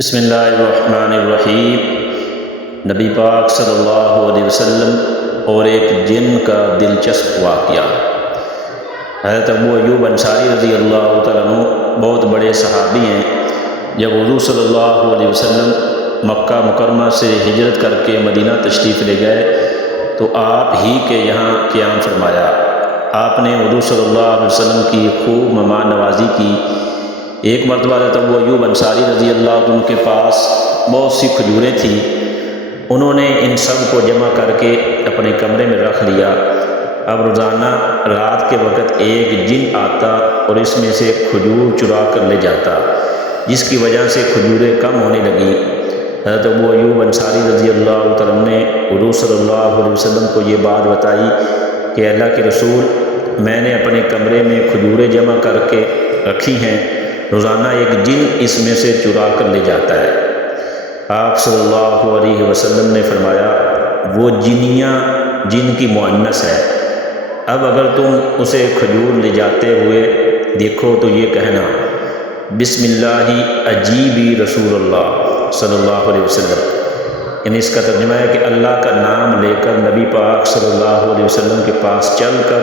بسم اللہ الرحمن الرحیم۔ نبی پاک صلی اللہ علیہ وسلم اور ایک جن کا دلچسپ واقعہ۔ حضرت ابو ایوب انصاری رضی اللہ تعالیٰ عنہ بہت بڑے صحابی ہیں۔ جب حضور صلی اللہ علیہ وسلم مکہ مکرمہ سے ہجرت کر کے مدینہ تشریف لے گئے تو آپ ہی کے یہاں قیام فرمایا۔ آپ نے حضور صلی اللہ علیہ وسلم کی خوب مہمان نوازی کی۔ ایک مرتبہ حضرت ابو ایوب انصاری رضی اللہ عنہ کے پاس بہت سی کھجوریں تھیں۔ انہوں نے ان سب کو جمع کر کے اپنے کمرے میں رکھ لیا۔ اب روزانہ رات کے وقت ایک جن آتا اور اس میں سے کھجور چرا کر لے جاتا، جس کی وجہ سے کھجوریں کم ہونے لگیں۔ حضرت ابو ایوب انصاری رضی اللہ تعالیٰ عنہ نے حضور صلی اللہ علیہ وسلم کو یہ بات بتائی کہ اللہ کے رسول، میں نے اپنے کمرے میں کھجوریں جمع کر کے رکھی ہیں، روزانہ ایک جن اس میں سے چرا کر لے جاتا ہے۔ آپ صلی اللہ علیہ وسلم نے فرمایا، وہ جنیاں جن کی مؤنث ہے، اب اگر تم اسے کھجور لے جاتے ہوئے دیکھو تو یہ کہنا، بسم اللہ اجیبی رسول اللہ صلی اللہ علیہ وسلم۔ یعنی اس کا ترجمہ ہے کہ اللہ کا نام لے کر نبی پاک صلی اللہ علیہ وسلم کے پاس چل کر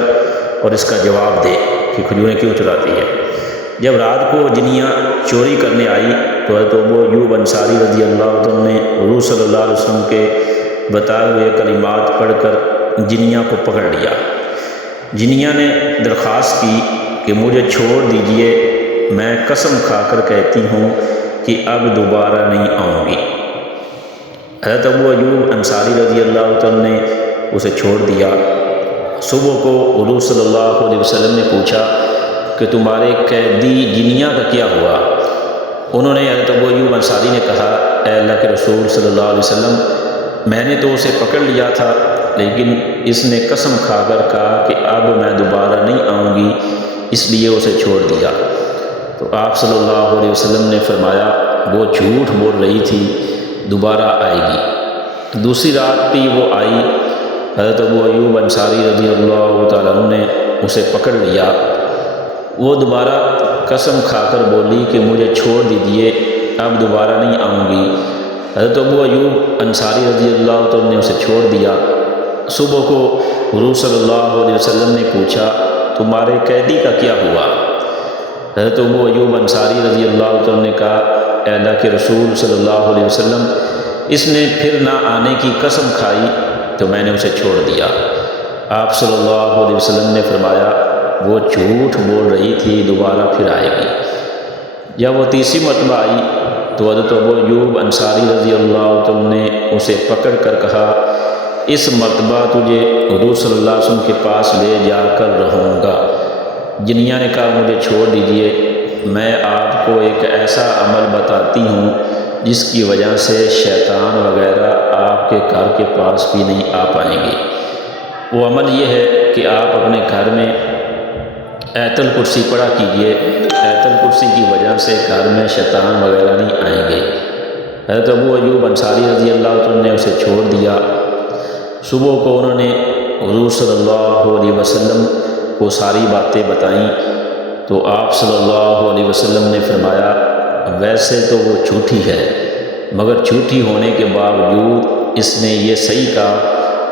اور اس کا جواب دے کہ کھجوریں کیوں چراتی ہے۔ جب رات کو جنیاں چوری کرنے آئی تو حضرت ابو ایوب انصاری رضی اللہ عنہ نے حضور صلی اللہ علیہ وسلم کے بتائے ہوئے کلمات پڑھ کر جنیاں کو پکڑ لیا۔ جنیاں نے درخواست کی کہ مجھے چھوڑ دیجئے، میں قسم کھا کر کہتی ہوں کہ اب دوبارہ نہیں آؤں گی۔ حضرت ابو ایوب انصاری رضی اللہ عنہ نے اسے چھوڑ دیا۔ صبح کو حضور صلی اللہ علیہ وسلم نے پوچھا کہ تمہارے قیدی جنیاں کا کیا ہوا؟ انہوں نے حضرت ابو ایوب انصاری نے کہا، اے اللہ کے رسول صلی اللہ علیہ وسلم، میں نے تو اسے پکڑ لیا تھا، لیکن اس نے قسم کھا کر کہا کہ اب میں دوبارہ نہیں آؤں گی، اس لیے اسے چھوڑ دیا۔ تو آپ صلی اللہ علیہ وسلم نے فرمایا، وہ جھوٹ بول رہی تھی، دوبارہ آئے گی۔ دوسری رات بھی وہ آئی۔ حضرت ابو ایوب انصاری رضی اللہ تعالیٰ عنہ نے اسے پکڑ لیا۔ وہ دوبارہ قسم کھا کر بولی کہ مجھے چھوڑ دیجئے، اب دوبارہ نہیں آؤں گی۔ حضرت ابو ایوب انصاری رضی اللہ عنہ نے اسے چھوڑ دیا۔ صبح کو حضور صلی اللہ علیہ وسلم نے پوچھا، تمہارے قیدی کا کیا ہوا؟ حضرت ابو ایوب انصاری رضی اللہ عنہ نے کہا، اے اللہ کے رسول صلی اللہ علیہ وسلم، اس نے پھر نہ آنے کی قسم کھائی تو میں نے اسے چھوڑ دیا۔ آپ صلی اللہ علیہ وسلم نے فرمایا، وہ جھوٹ بول رہی تھی، دوبارہ پھر آئے گی۔ جب وہ تیسری مرتبہ آئی تو حضرت ابو ایوب انصاری رضی اللہ عنہ نے اسے پکڑ کر کہا، اس مرتبہ تجھے حضور صلی اللہ علیہ وسلم کے پاس لے جا کر رہوں گا۔ جنیاں نے کہا، مجھے چھوڑ دیجئے، میں آپ کو ایک ایسا عمل بتاتی ہوں جس کی وجہ سے شیطان وغیرہ آپ کے گھر کے پاس بھی نہیں آ پائیں گے۔ وہ عمل یہ ہے کہ آپ اپنے گھر میں آیت الکرسی پڑھا کیجئے، آیت الکرسی کی وجہ سے گھر میں شیطان وغیرہ نہیں آئیں گے۔ حضرت ابو ایوب انصاری رضی اللہ عنہ نے اسے چھوڑ دیا۔ صبح کو انہوں نے حضور صلی اللہ علیہ وسلم کو ساری باتیں بتائیں تو آپ صلی اللہ علیہ وسلم نے فرمایا، ویسے تو وہ جھوٹی ہے، مگر جھوٹی ہونے کے باوجود اس نے یہ صحیح کہا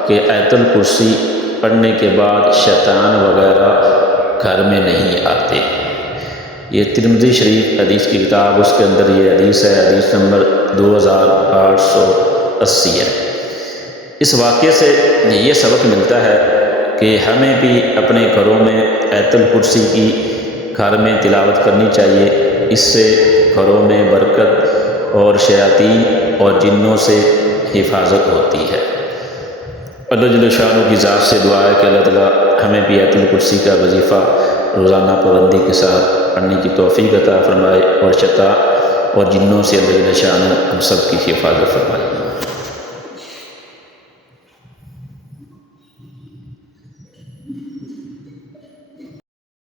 کہ آیت الکرسی پڑھنے کے بعد شیطان وغیرہ گھر میں نہیں آتے۔ یہ ترمذی شریف حدیث کی کتاب، اس کے اندر یہ حدیث ہے، حدیث نمبر 2880 ہے۔ اس واقعے سے یہ سبق ملتا ہے کہ ہمیں بھی اپنے گھروں میں آیت الکرسی کی گھر میں تلاوت کرنی چاہیے۔ اس سے گھروں میں برکت اور شیاطین اور جنوں سے حفاظت ہوتی ہے۔ اللہ جل شانہ کی ذات سے دعا ہے کہ اللہ تعالیٰ ہمیں بھی آیت الکرسی کا وظیفہ روزانہ پابندی کے ساتھ پڑھنے کی توفیق عطا فرمائے اور شیطان اور جنوں سے اللہ جل شانہ ہم سب کی حفاظت فرمائے۔